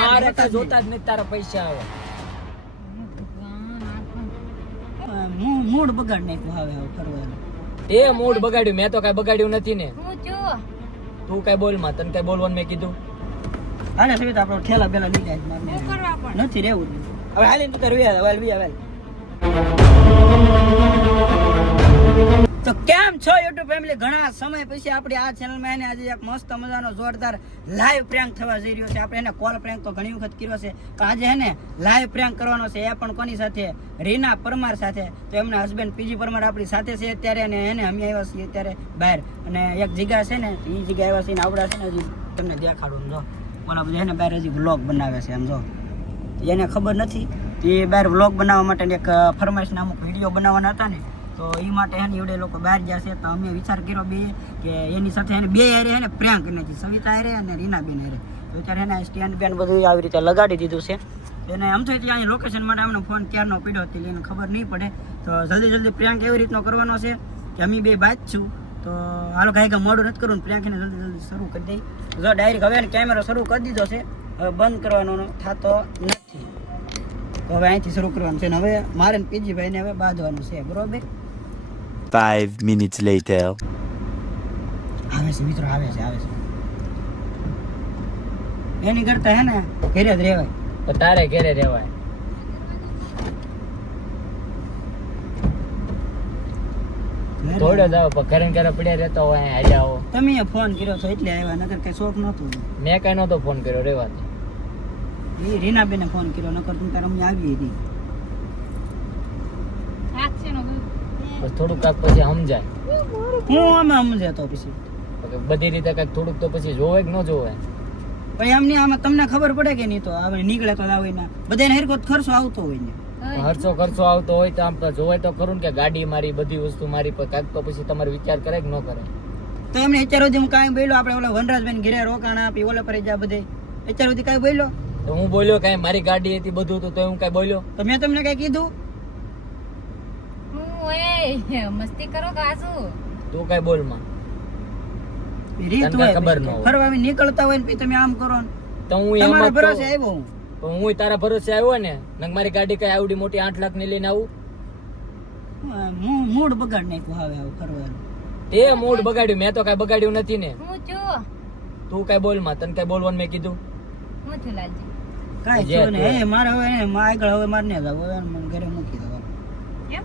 મારે કઈ જોતા જ નથી તારા પૈસા આવે. મૂડ બગાડ નાખ્યો હવે ફરવાનું. તે મૂડ બગાડ્યું, મેં તો કઈ બગાડ્યું નથી ને. તું કઈ બોલ માં, તને કઈ બોલવાનું મેં કીધું? હાલે સવિતા આપણો ઠેલા બેલા લઈ જાય નથી રહેવું હવે. હાલીને તું તાર તો કેમ છો યુટ્યુબ ફેમિલી? ઘણા સમય પછી આપણી આ ચેનલમાં એને આજે એક મસ્ત મજાનો જોરદાર લાઈવ પ્રેન્ક થવા જઈ રહ્યો છે. આપણે એને કોલ પ્રેન્ક તો ઘણી વખત કર્યો છે, તો આજે એને લાઈવ પ્રેન્ક કરવાનો છે. એ પણ કોની સાથે? રીના પરમાર સાથે. તો એમના હસબન્ડ પીજી પરમાર આપણી સાથે છે અત્યારે, અને એને અમે આવ્યા છીએ અત્યારે બહાર. અને એક જગ્યા છે ને, એ જગ્યા આવ્યા છે ને આવડા છે ને, હજી તમને દેખાડું. જો ઓલા બધા એને બહાર હજી વ્લોગ બનાવે છે. એમ જો એને ખબર નથી, એ બહાર વ્લોગ બનાવવા માટે એક ફરમાઈશના અમુક વિડીયો બનાવવાના હતા ને, તો એ માટે એને એવડે લોકો બહાર ગયા છે. તો અમે વિચાર કર્યો બે કે એની સાથે એને બે હારે એને પ્રેન્ક કરી નાખી, સવિતા હારે અને રીનાબેન હારે. તો અત્યારે એને સ્ટેન્ડ બેન બધું આવી રીતે લગાડી દીધું છે. એને આમ તો ત્યાં લોકેશન માટે અમને ફોન ક્યારનો પીડ્યો હતી, એને ખબર નહીં પડે. તો જલ્દી પ્રેન્ક એવી રીતનો કરવાનો છે કે અમે બે બાદ છું. તો હાલો કાંઈ મોડું નથી કરવું, પ્રેન્ક એને જલ્દી શરૂ કરી દઈ. જો ડાયરેક્ટ હવે કેમેરો શરૂ કરી દીધો છે, હવે બંધ કરવાનો થતો નથી. તો હવે અહીંથી શરૂ કરવાનું છે ને હવે મારે પીજી ભાઈને હવે બાંધવાનું છે, બરોબર? 5 minutes later. આવે છે મિત્રો, આવે છે. એની કરતા હે ને ઘરે જ રહેવાય. તો તારે ઘરે રહેવાય. થોડો જાવ પણ ઘરે પડ્યા રહેતો હોય હાલ્યા આવો. તમે ફોન કર્યો છો એટલે આવ્યા, નકર કઈ શોખ નહોતું. મેં કઈ નહોતો ફોન કર્યો, રેવાથી. એ રીનાબેને ફોન કર્યો, નકર તું તાર અમે આવી હતી. બસ થોડુંક કાંક પછી સમજાય. હું અમે સમજાતો પછી બધી રીતે કાંઈક થોડુંક તો પછી જોવે કે ન જોવે? પછી એમની આમાં તમને ખબર પડે કે નહીં? તો આપણે નીકળે તો આવે ને બધાને હરખો ખર્ચો આવતો હોય ને. ખર્ચો આવતો હોય તો આમ તો જોવે તો ખરું કે ગાડી મારી, બધી વસ્તુ મારી, પર કાંઈક તો પછી તમારે વિચાર કરે કે ન કરે? તો એમને અત્યાર સુધી હું કાંઈ બોલ્યો? આપણે ઓલા વનરાજભાઈ ઘરે રોકાણા આપી, ઓલા પર જા બધે અત્યાર સુધી કાંઈ બોલ્યો? તો હું બોલ્યો કાંઈ? મારી ગાડી હતી બધું તો હું કાંઈ બોલ્યો? તો મેં તમને કાંઈ કીધું? મસ્તી કરો કાસુ. તું કાંઈ બોલ માં. રીત હોય ફરવા નીકળતા હોય ને પછી તમે આમ કરો ને તો હું તમારા ભરોસે આવ્યો. હું તારા ભરોસે આવ્યો ને, મારી ગાડી કઈ આવડી મોટી 8 લાખ ની લઈને આવું? મૂડ બગાડ નાખ્યો હવે ફરવાનું. તે મૂડ બગાડ્યું, મેં તો કઈ બગાડ્યું નથી ને. હું છું. તું કઈ બોલ માં, તને કઈ બોલવાનું મેં કીધું? હું છું લાલજી. કાઈ છો ને, એ મારે હવે આગળ હવે મારે ને જાવ, હવે મને ઘરે મૂકી દો. કેમ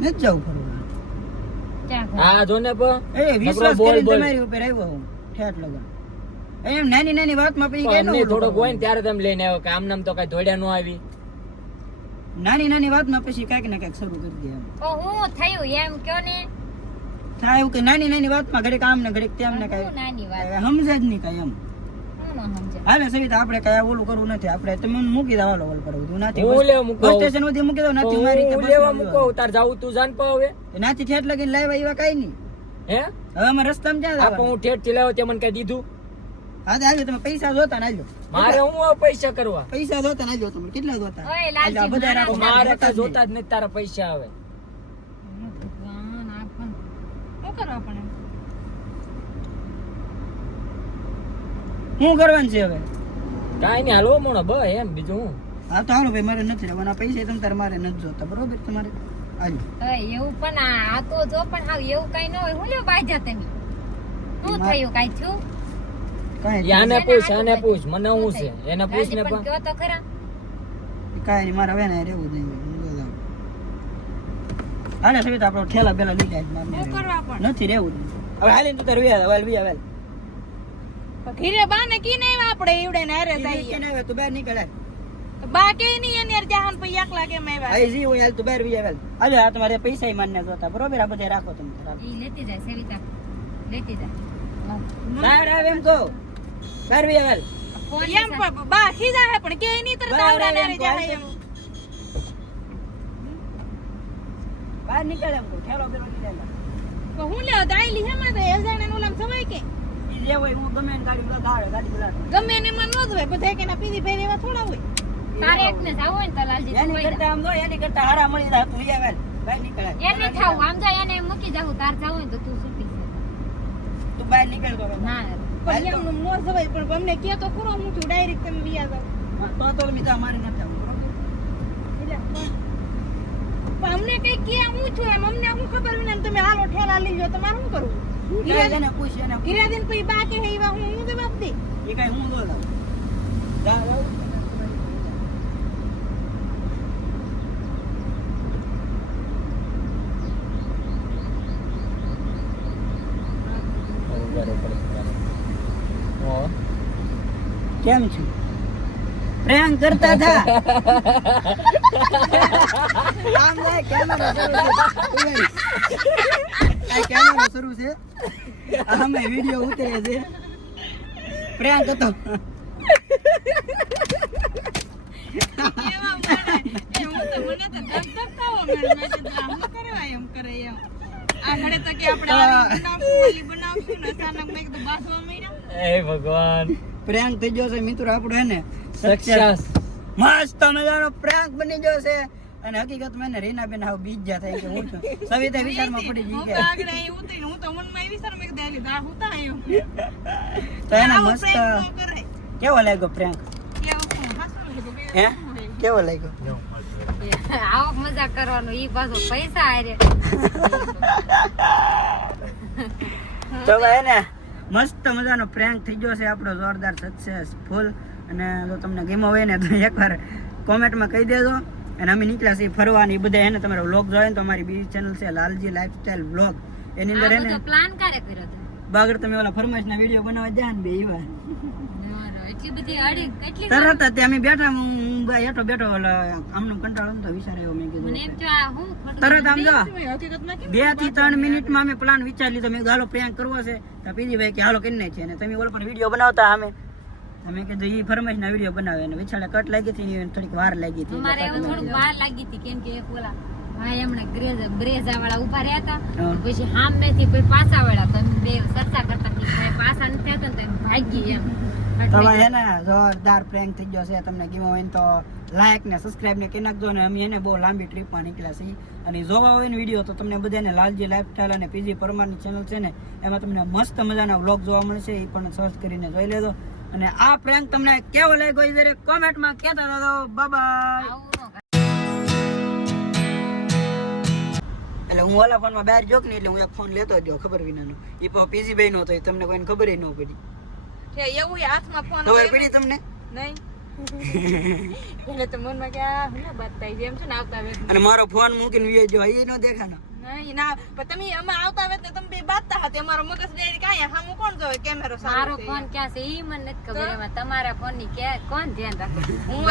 નથી જવું ફરવા? હા જો ને વિશ્વાસ કરીને તમારી ઉપર આવ્યો હું ઠેઠ લગન. એમ નાની વાતમાં પછી કઈ ન થોડોક હોય ને ત્યારે તમે લઈને આવ્યો, કે આમ નામ તો કઈ ધોડ્યા ન આવી. નાની વાતમાં પછી કઈક ને કઈક શરૂ કરી દે. હું થયું એમ કયો ને? થાય એવું કે નાની વાતમાં ઘડીક આમ ને ઘડીક તેમ ને કઈ નાની વાત સમજે જ નહીં કઈ એમ. હાલે સવિતા આપણે કઈ ઓલું કરવું નથી. આપણે તમે મૂકી દો, ઓલ કરવું નથી. હું લેવા મૂકો સ્ટેશન સુધી મૂકી દો. નથી મારી રીતે લેવા મૂકો, તાર જાવું તું જાન પાવ. હવે નાથી ઠેઠ લગીને લાવ્યા એવા કઈ નહીં. હે હવે અમે રસ્તામાં ક્યાં આપો? હું ઠેઠ થી લાવ્યો તે મને કઈ દીધું? હા તો આજે તમે પૈસા જોતા ને આજો. મારે હું પૈસા કરવા? પૈસા જોતા ને આજો. તમે કેટલા જોતા? ઓય લાલજી મારે કઈ જોતા જ નથી તારા પૈસા આવે. ભગવાન આ પણ શું કરવા પણ શું કરવાનું છે હવે? કાઈ નહીં, હાલવો મોણો બ એમ બીજું હું. હા તો હાલો ભાઈ, મારે નથી રહેવાના પૈસા. તમે તારે મારે નથી જોતા, બરોબર? તમારે આજો. એવું પણ આ તો જો પણ હાવ એવું કઈ ન હોય. હું લ્યો બાજા તમે શું થયું? કઈ થયું? આને પૂછ મને હું છે એને પૂછ ને. પણ કયો તો ખરા. કાઈ નહીં, મારે હવે ને રહેવું જ નહીં. હાલે સવિતા આપણો ઠેલા બેલા લઈ જાય. શું કરવા પણ નથી રહેવું હવે. હાલીને તું તારે વ્યા ઘીરે બાને કી નહીં આપણે ઈવડે ને હારે જાય. કેને આવે તું બહાર નીકળે? બા કે નહીં એની યાર જાહન પઈ એકલા કેમ આવ્યા? આઈ જી હોય હાલ તું બહાર વ્યા વેલ. હાલે આ તમારે પૈસા ઈ માનને જોતા, બરોબર? આ બધે રાખો તમે. ઈ લેતી જાય સવિતા, લેતી જાય. બહાર આવે એમ કહો. બહાર વ્યા વેલ. એમ બા ખીજા હે પણ કે નહીં તર તાવડા ના રે જાય એમ. બહાર નીકળે એમ કહો. ઠેલો બેલો નીકળે. તો હું લે દાઈલી હે માં તો એ જાણે નું નામ સવાય કે ઈ જે હોય હું ગમે ને ગાડી બધાડે ગાડી બધાડે. ગમે ને મન નો હોય બધા કે ના પીધી ફેરી એવા થોડા હોય. તારે એક ને જાવ હોય ને તો લાલજી એની કરતા આમ જો એની કરતા હારા મળી જાય તું વ્યા વેલ. બહાર નીકળે. એને થાવ આમ જાય એને મૂકી જાવ તાર જાવ હોય તો તું સુટી તું બહાર નીકળ તો ના પણ એમ નો જવાય પણ અમને કે તો ખરો હું છું ડાયરેક્ટ તમે વિયા જાવ તો મિતા મારી નથી આવું બરોબર એટલે પણ અમને કઈ કે હું છું એમ અમને હું ખબર વિના તમે હાલો ઠેલા લઈ જાઓ તમારે શું કરવું એને પૂછ એને ગિરાદીન કોઈ બાકી હે એવા હું જવાબ દે એ કઈ હું દો જા કેમ છું પ્રેંક કરતા હતા આમ જાય કેમેરો શરૂ છે અમે વિડિયો ઉતરે છે પ્રેંક હતો એ ભગવાન પ્રેંક થઈ ગયો છે મિત્રો આપણો હે ને સક્સેસ મસ્ત મજાનો પ્રેંક બની ગયો છે અને હકીકતમાં એને રીનાબેન હાવ બીજા થાય કે હું છું સવિતા વિચારમાં પડી ગઈ કે તો એને મસ્ત કેવો લાગ્યો પ્રેંક હે કેવો લાગ્યો આવો મજા કરવાનો ઈ પાછો પૈસા આરે તો ભાઈ ને મસ્ત મજાનો પ્રેન્ક થઈ ગયો છે આપણો જોરદાર સક્સેસફુલ અને જો તમને ગમ્યો હોય ને તો એકવાર કોમેન્ટમાં કહી દેજો અને અમે નીકળ્યા છીએ ફરવા ને એ બધા એને તમારો વ્લોગ જોયો ને તો અમારી બીજી ચેનલ છે લાલજી લાઈફસ્ટાઈલ વ્લોગ એની અંદર એને પ્લાન કરે કર્યો તો બાગડ તમે ઓલા ફરમાઈશના વિડીયો બનાવવા જાય ને બે ઈવા એટલી બધી અડી કેટલી તરત જ અમે બેઠા હું હેઠો બેઠો ઓલા આમનો કંટાળો ને તો વિચાર એવો મેં મને એમ કીધું થયું આ હું ખોટું તરત આમ જો 2 થી 3 મિનિટમાં અમે પ્લાન વિચારી લીધો મેં હાલો પ્રેન્ક કરવો છે તો પીજીભાઈ કે હાલો કરી નાખીએ અને તમે ઓલો પણ વિડીયો બનાવતા અમે તમે કીધું ઈ ફરમાઈશના વિડીયો બનાવે અને વિચારે કટ લાગી હતી ને થોડીક વાર લાગી હતી મારે એવું થોડુંક વાર લાગી હતી કેમ કે એક ઓલા ભાઈ એમણે બ્રેઝા વાળા ઉભા રહ્યા હતા હા. પછી સામેથી કોઈ પાછા વાળા તો એમ બે ચર્ચા કરતા કે ભાઈ પાછા નથી થતા ને તો એમ ભાગી એમ એટલે તમે હે ને જોરદાર પ્રેન્ક થઈ ગયો છે તમને ગમ્યો હોય ને તો લાઈક ને સબસ્ક્રાઇબ ને કરી નાખજો ને અમે એને બહુ લાંબી ટ્રીપમાં નીકળ્યા છીએ અને જોવા હોય ને વિડીયો તો તમને બધાને લાલજી લાઈફસ્ટાઈલ અને પીજી પરમારની ચેનલ છે ને એમાં તમને મસ્ત મજાના વ્લોગ જોવા મળશે એ પણ સર્ચ કરીને જોઈ લેજો અને આ પ્રેન્ક તમને કેવો લાગ્યો એ જરા કોમેન્ટમાં કહેતા રહો બાય આવું ન કરે. એટલે હું ઓલા ફોનમાં બહાર જોક ને એટલે હું એક ફોન લેતો જ ગયો ખબર વિનાનો એ પણ પીજી ભાઈ નો હતો એ તમને કોઈને ખબર ન પડી એવું હાથમાં ફોન ખબર પડી તમને નહીં એટલે તો મનમાં કે આ હું બાત થાય છે એમ છે ને આવતા વેત અને મારો ફોન મૂકીને વી જો એ નો દેખાનો નહીં ના પણ તમે અમે આવતા વેત તમે બે બાતતા હતા અમારો મગજ ડાયરેક્ટ આયા હામું કોણ જોવે કેમેરો મારો ફોન ક્યાં છે ઈ મને નથી ખબર એમાં તમારા ફોન ની કોણ ધ્યાન રાખે હું